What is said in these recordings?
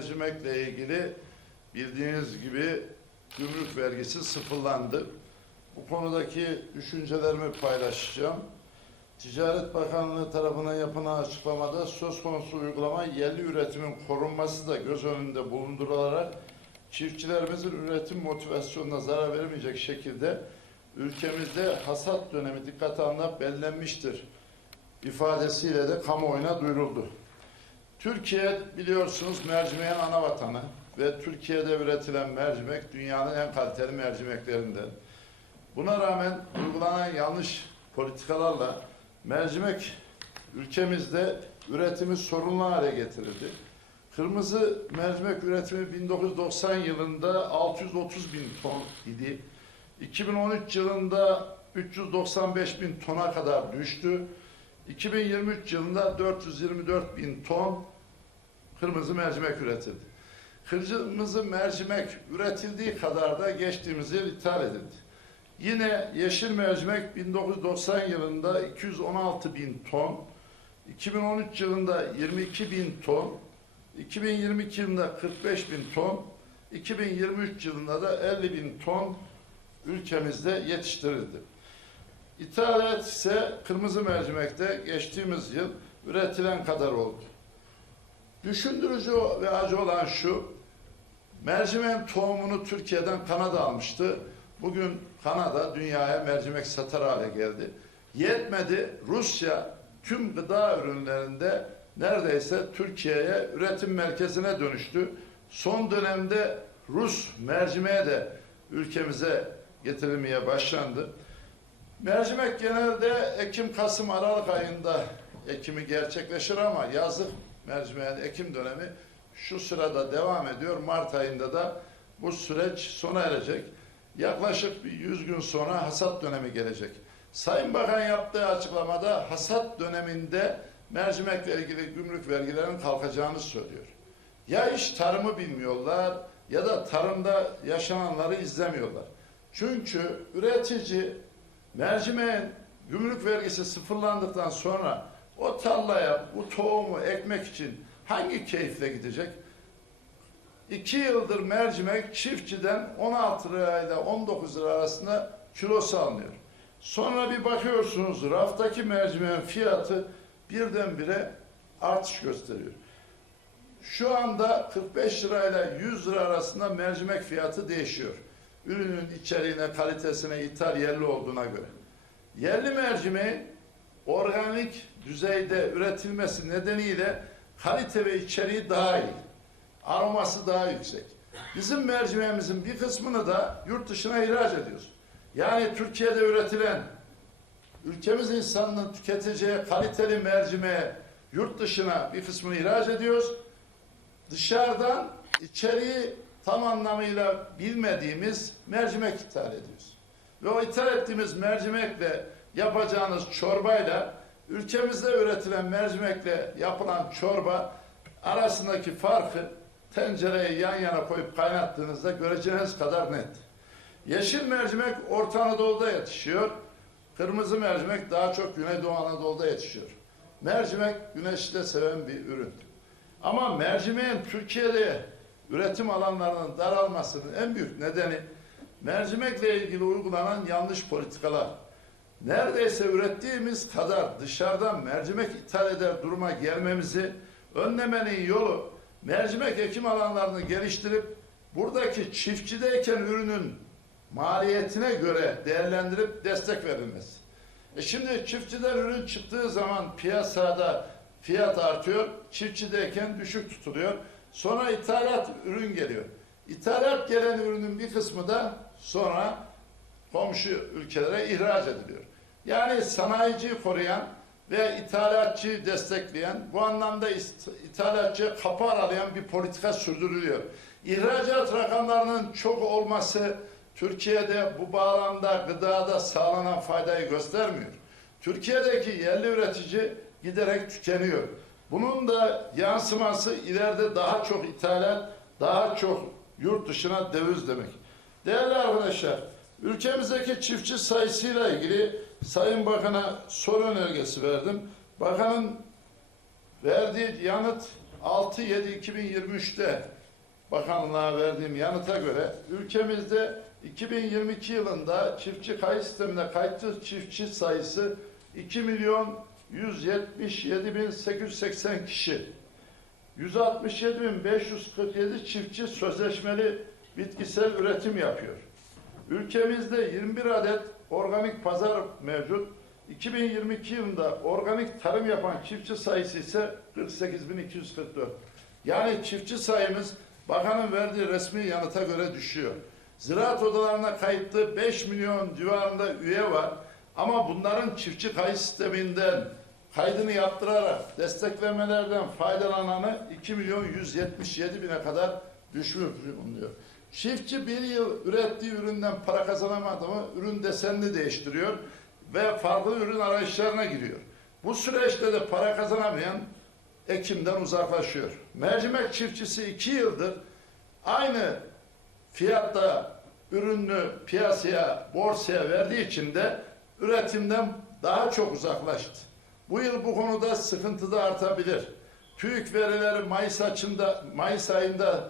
mercimekle ilgili bildiğiniz gibi gümrük vergisi sıfırlandı. Bu konudaki düşüncelerimi paylaşacağım. Ticaret Bakanlığı tarafından yapılan açıklamada söz konusu uygulama yerli üretimin korunması da göz önünde bulundurularak çiftçilerimizin üretim motivasyonuna zarar vermeyecek şekilde ülkemizde hasat dönemi dikkate alınıp belirlenmiştir ifadesiyle de kamuoyuna duyuruldu. Türkiye biliyorsunuz mercimeğin ana vatanı ve Türkiye'de üretilen mercimek dünyanın en kaliteli mercimeklerinden. Buna rağmen uygulanan yanlış politikalarla mercimek ülkemizde üretimi sorunlu hale getirildi. Kırmızı mercimek üretimi 1990 yılında 630 bin ton idi. 2013 yılında 395 bin tona kadar düştü. 2023 yılında 424 bin ton kırmızı mercimek üretildi. Kırmızı mercimek üretildiği kadar da geçtiğimiz yıl ithal edildi. Yine yeşil mercimek 1990 yılında 216 bin ton, 2013 yılında 22 bin ton, 2022 yılında 45 bin ton, 2023 yılında da 50 bin ton ülkemizde yetiştirildi. İthalat ise kırmızı mercimekte geçtiğimiz yıl üretilen kadar oldu. Düşündürücü ve acı olan şu, mercimeğin tohumunu Türkiye'den Kanada almıştı. Bugün Kanada dünyaya mercimek satar hale geldi. Yetmedi Rusya tüm gıda ürünlerinde neredeyse Türkiye'ye üretim merkezine dönüştü. Son dönemde Rus mercimeğe de ülkemize getirilmeye başlandı. Mercimek genelde Ekim, Kasım, Aralık ayında ekimi gerçekleşir ama yazlık mercimeğin ekim dönemi şu sırada devam ediyor. Mart ayında da bu süreç sona erecek. Yaklaşık bir 100 gün sonra hasat dönemi gelecek. Sayın Bakan yaptığı açıklamada hasat döneminde mercimekle ilgili gümrük vergilerinin kalkacağını söylüyor. Ya iş tarımı bilmiyorlar ya da tarımda yaşananları izlemiyorlar. Çünkü üretici mercimeğin gümrük vergisi sıfırlandıktan sonra o tarlaya bu tohumu ekmek için hangi keyifle gidecek? İki yıldır mercimek çiftçiden 16 lirayla 19 lira arasında kilosu alınıyor. Sonra bir bakıyorsunuz raftaki mercimeğin fiyatı birdenbire artış gösteriyor. Şu anda 45 lirayla 100 lira arasında mercimek fiyatı değişiyor. Ürünün içeriğine, kalitesine, ithal yerli olduğuna göre. Yerli mercimeğin organik düzeyde üretilmesi nedeniyle kalite ve içeriği daha iyi. Aroması daha yüksek. Bizim mercimeğimizin bir kısmını da yurt dışına ihraç ediyoruz. Yani Türkiye'de üretilen ülkemiz insanının tüketeceği kaliteli mercimeğe yurt dışına bir kısmını ihraç ediyoruz. Dışarıdan içeriği tam anlamıyla bilmediğimiz mercimek ithal ediyoruz. Ve o ithal ettiğimiz mercimekle yapacağınız çorbayla ülkemizde üretilen mercimekle yapılan çorba arasındaki farkı tencereye yan yana koyup kaynattığınızda göreceğiniz kadar net. Yeşil mercimek Orta Anadolu'da yetişiyor. Kırmızı mercimek daha çok Güneydoğu Anadolu'da yetişiyor. Mercimek güneşi de seven bir ürün. Ama mercimeğin Türkiye'de üretim alanlarının daralmasının en büyük nedeni mercimekle ilgili uygulanan yanlış politikalar. Neredeyse ürettiğimiz kadar dışarıdan mercimek ithal eder duruma gelmemizi önlemenin yolu mercimek ekim alanlarını geliştirip buradaki çiftçideyken ürünün maliyetine göre değerlendirip destek verilmesi. E şimdi çiftçiden ürün çıktığı zaman piyasada fiyat artıyor, çiftçideyken düşük tutuluyor. Sonra ithalat ürün geliyor. İthalat gelen ürünün bir kısmı da sonra komşu ülkelere ihraç ediliyor. Yani sanayiciyi koruyan ve ithalatçıyı destekleyen, bu anlamda ithalatçıya kapı aralayan bir politika sürdürülüyor. İhracat rakamlarının çok olması Türkiye'de bu bağlamda gıdada sağlanan faydayı göstermiyor. Türkiye'deki yerli üretici giderek tükeniyor. Bunun da yansıması ileride daha çok ithalat, daha çok yurt dışına döviz demek. Değerli arkadaşlar, ülkemizdeki çiftçi sayısıyla ilgili Sayın Bakan'a soru önergesi verdim. Bakanın verdiği yanıt 6-7-2023'te bakanlığa verdiğim yanıta göre ülkemizde 2022 yılında çiftçi kayıt sistemine kayıtlı çiftçi sayısı 2 milyon 177 bin 880 kişi. 167.547 çiftçi sözleşmeli bitkisel üretim yapıyor. Ülkemizde 21 adet organik pazar mevcut. 2022 yılında organik tarım yapan çiftçi sayısı ise 48.244. Yani çiftçi sayımız bakanın verdiği resmi yanıta göre düşüyor. Ziraat odalarına kayıtlı 5 milyon civarında üye var. Ama bunların çiftçi kayıt sisteminden kaydını yaptırarak desteklemelerden faydalananı 2 milyon 177 bine kadar düşmüş bulunuyor. Çiftçi bir yıl ürettiği üründen para kazanamadı mı ürün desenini değiştiriyor ve farklı ürün arayışlarına giriyor. Bu süreçte de para kazanamayan ekimden uzaklaşıyor. Mercimek çiftçisi iki yıldır aynı fiyatta ürünü piyasaya, borsaya verdiği için de üretimden daha çok uzaklaştı. Bu yıl bu konuda sıkıntı da artabilir. TÜİK verileri Mayıs açında, Mayıs ayında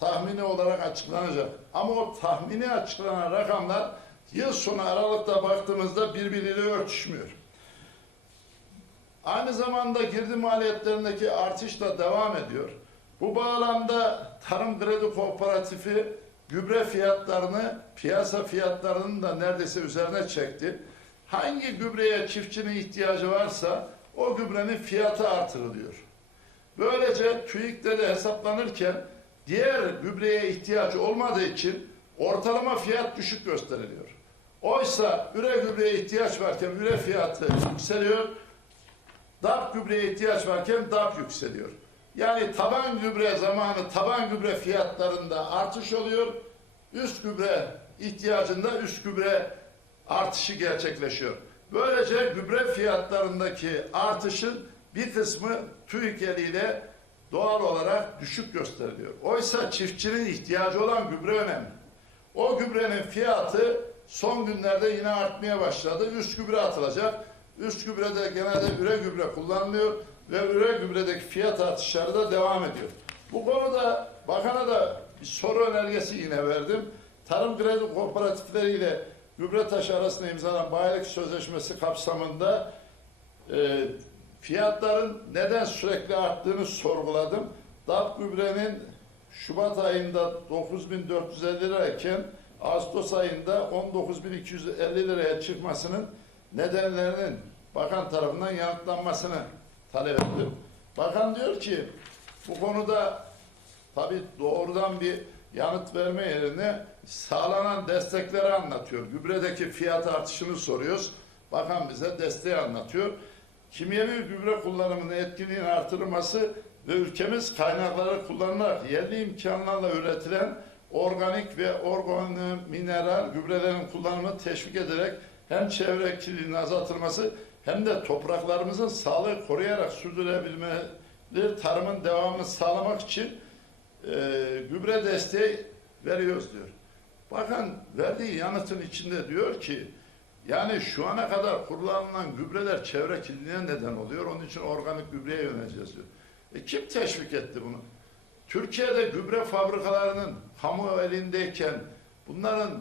tahmini olarak açıklanacak. Ama o tahmini açıklanan rakamlar yıl sonu Aralık'ta baktığımızda birbiriyle örtüşmüyor. Aynı zamanda girdi maliyetlerindeki artış da devam ediyor. Bu bağlamda Tarım Kredi Kooperatifi gübre fiyatlarını, piyasa fiyatlarının da neredeyse üzerine çekti. Hangi gübreye çiftçinin ihtiyacı varsa o gübrenin fiyatı artırılıyor. Böylece TÜİK'te de hesaplanırken diğer gübreye ihtiyaç olmadığı için ortalama fiyat düşük gösteriliyor. Oysa üre gübreye ihtiyaç varken üre fiyatı yükseliyor, DAP gübreye ihtiyaç varken DAP yükseliyor. Yani taban gübre zamanı taban gübre fiyatlarında artış oluyor. Üst gübre ihtiyacında üst gübre artışı gerçekleşiyor. Böylece gübre fiyatlarındaki artışın bir kısmı TÜİK eliyle doğal olarak düşük gösteriliyor. Oysa çiftçinin ihtiyacı olan gübre önemli. O gübrenin fiyatı son günlerde yine artmaya başladı. Üst gübre atılacak. Üst gübrede genelde üre gübre kullanılıyor ve üre gübredeki fiyat artışları da devam ediyor. Bu konuda bakana da bir soru önergesi yine verdim. Tarım kredi kooperatifleriyle gübre taşı arasında imzalanan bayilik sözleşmesi kapsamında e, fiyatların neden sürekli arttığını sorguladım. DAP gübrenin Şubat ayında 9.450 lirayken Ağustos ayında 19.250 liraya çıkmasının nedenlerinin bakan tarafından yanıtlanmasını talep ettim. Bakan diyor ki bu konuda tabi doğrudan bir yanıt verme yerine sağlanan destekleri anlatıyor. Gübredeki fiyat artışını soruyoruz. Bakan bize desteği anlatıyor. Kimyevi gübre kullanımının etkinliğinin artırılması ve ülkemiz kaynakları kullanılarak yerli imkanlarla üretilen organik ve organ mineral gübrelerin kullanımını teşvik ederek hem çevre kirliliğinin azaltılması hem de topraklarımızın sağlığı koruyarak sürdürebilmeleri tarımın devamını sağlamak için gübre desteği veriyoruz diyor. Bakın verdiği yanıtın içinde diyor ki yani şu ana kadar kullanılan gübreler çevre kirliliğine neden oluyor. Onun için organik gübreye yöneleceğiz diyor. E kim teşvik etti bunu? Türkiye'de gübre fabrikalarının kamu elindeyken bunların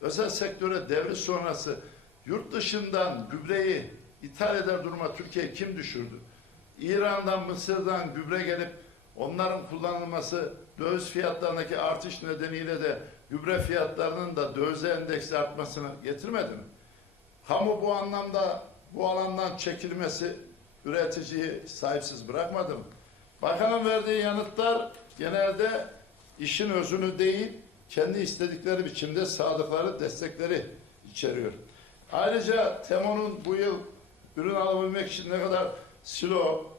özel sektöre devri sonrası yurt dışından gübreyi ithal eder duruma Türkiye kim düşürdü? İran'dan, Mısır'dan gübre gelip onların kullanılması döviz fiyatlarındaki artış nedeniyle de gübre fiyatlarının da dövize endeksli artmasını getirmedi mi? Kamu bu anlamda bu alandan çekilmesi üreticiyi sahipsiz bırakmadı mı? Bakanın verdiği yanıtlar genelde işin özünü değil, kendi istedikleri biçimde sağladıkları destekleri içeriyor. Ayrıca TEMO'nun bu yıl ürün alabilmek için ne kadar silo,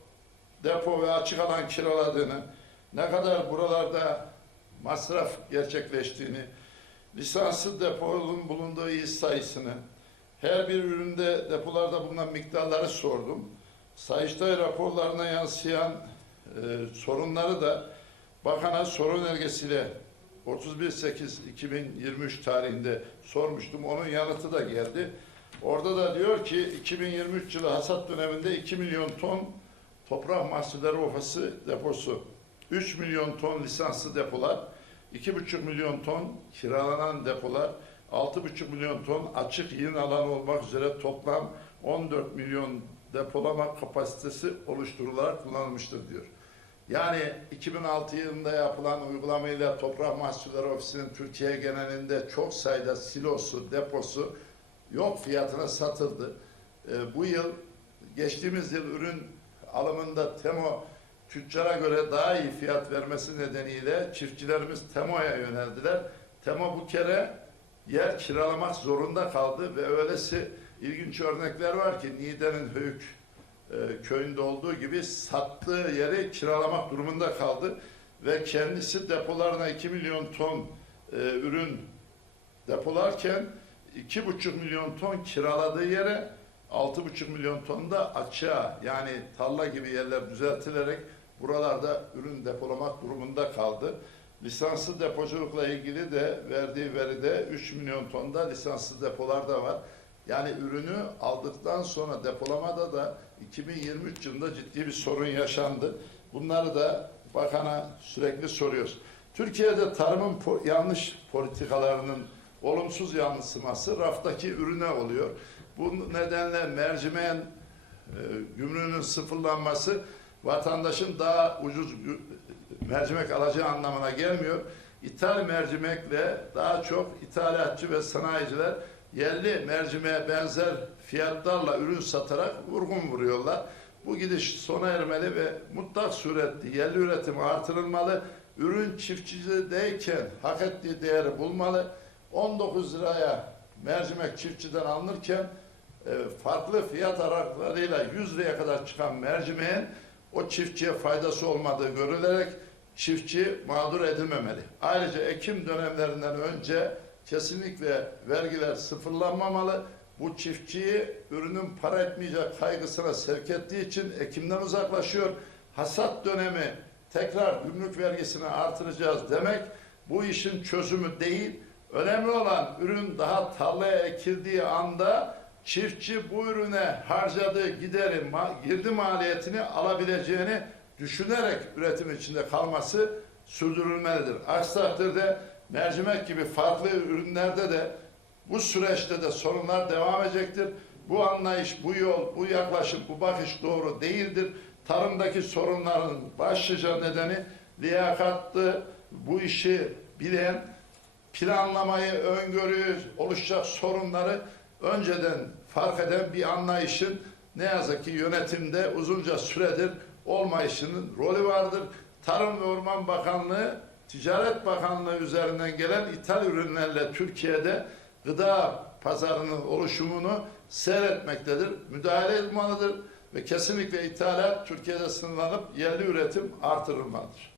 depo ve açık alan kiraladığını, ne kadar buralarda masraf gerçekleştiğini, lisanslı deponun bulunduğu il sayısını, her bir üründe depolarda bulunan miktarları sordum. Sayıştay raporlarına yansıyan e, sorunları da bakana soru önergesiyle 31.8.2023 tarihinde sormuştum. Onun yanıtı da geldi. Orada da diyor ki 2023 yılı hasat döneminde 2 milyon ton Toprak Mahsulleri Ofisi deposu, 3 milyon ton lisanslı depolar, 2,5 milyon ton kiralanan depolar, 6,5 milyon ton açık yığın alanı olmak üzere toplam 14 milyon depolama kapasitesi oluşturularak kullanılmıştır diyor. Yani 2006 yılında yapılan uygulamayla Toprak Mahsulleri Ofisi'nin Türkiye genelinde çok sayıda silosu, deposu yok fiyatına satıldı. Ee, bu yıl, geçtiğimiz yıl ürün alımında Temo tüccara göre daha iyi fiyat vermesi nedeniyle çiftçilerimiz Temo'ya yöneldiler. Temo bu kere yer kiralamak zorunda kaldı ve öylesi ilginç örnekler var ki Niğde'nin Höyük e, köyünde olduğu gibi sattığı yeri kiralamak durumunda kaldı ve kendisi depolarına 2 milyon ton e, ürün depolarken 2,5 milyon ton kiraladığı yere 6,5 milyon ton da açığa yani tarla gibi yerler düzeltilerek buralarda ürün depolamak durumunda kaldı. Lisanslı depoculukla ilgili de verdiği veride 3 milyon tonda lisanslı depolar da var. Yani ürünü aldıktan sonra depolamada da 2023 yılında ciddi bir sorun yaşandı. Bunları da bakana sürekli soruyoruz. Türkiye'de tarımın po- yanlış politikalarının olumsuz yansıması raftaki ürüne oluyor. Bu nedenle mercimeğin e, gümrüğünün sıfırlanması vatandaşın daha ucuz mercimek alacağı anlamına gelmiyor. İthal mercimekle daha çok ithalatçı ve sanayiciler yerli mercimeğe benzer fiyatlarla ürün satarak vurgun vuruyorlar. Bu gidiş sona ermeli ve mutlak suretli yerli üretim artırılmalı. Ürün çiftçideyken hak ettiği değeri bulmalı. 19 liraya mercimek çiftçiden alınırken farklı fiyat aralıklarıyla 100 liraya kadar çıkan mercimeğin o çiftçiye faydası olmadığı görülerek çiftçi mağdur edilmemeli. Ayrıca ekim dönemlerinden önce kesinlikle vergiler sıfırlanmamalı. Bu çiftçiyi ürünün para etmeyecek kaygısına sevk ettiği için ekimden uzaklaşıyor. Hasat dönemi tekrar gümrük vergisini artıracağız demek bu işin çözümü değil. Önemli olan ürün daha tarlaya ekildiği anda çiftçi bu ürüne harcadığı gideri, girdi maliyetini alabileceğini düşünerek üretim içinde kalması sürdürülmelidir. Aksi takdirde mercimek gibi farklı ürünlerde de bu süreçte de sorunlar devam edecektir. Bu anlayış, bu yol, bu yaklaşım, bu bakış doğru değildir. Tarımdaki sorunların başlıca nedeni liyakatlı, bu işi bilen, planlamayı, öngörüyü, oluşacak sorunları önceden fark eden bir anlayışın ne yazık ki yönetimde uzunca süredir olmayışının rolü vardır. Tarım ve Orman Bakanlığı, Ticaret Bakanlığı üzerinden gelen ithal ürünlerle Türkiye'de gıda pazarının oluşumunu seyretmektedir. Müdahale edilmelidir ve kesinlikle ithalat Türkiye'de sınırlanıp yerli üretim artırılmalıdır.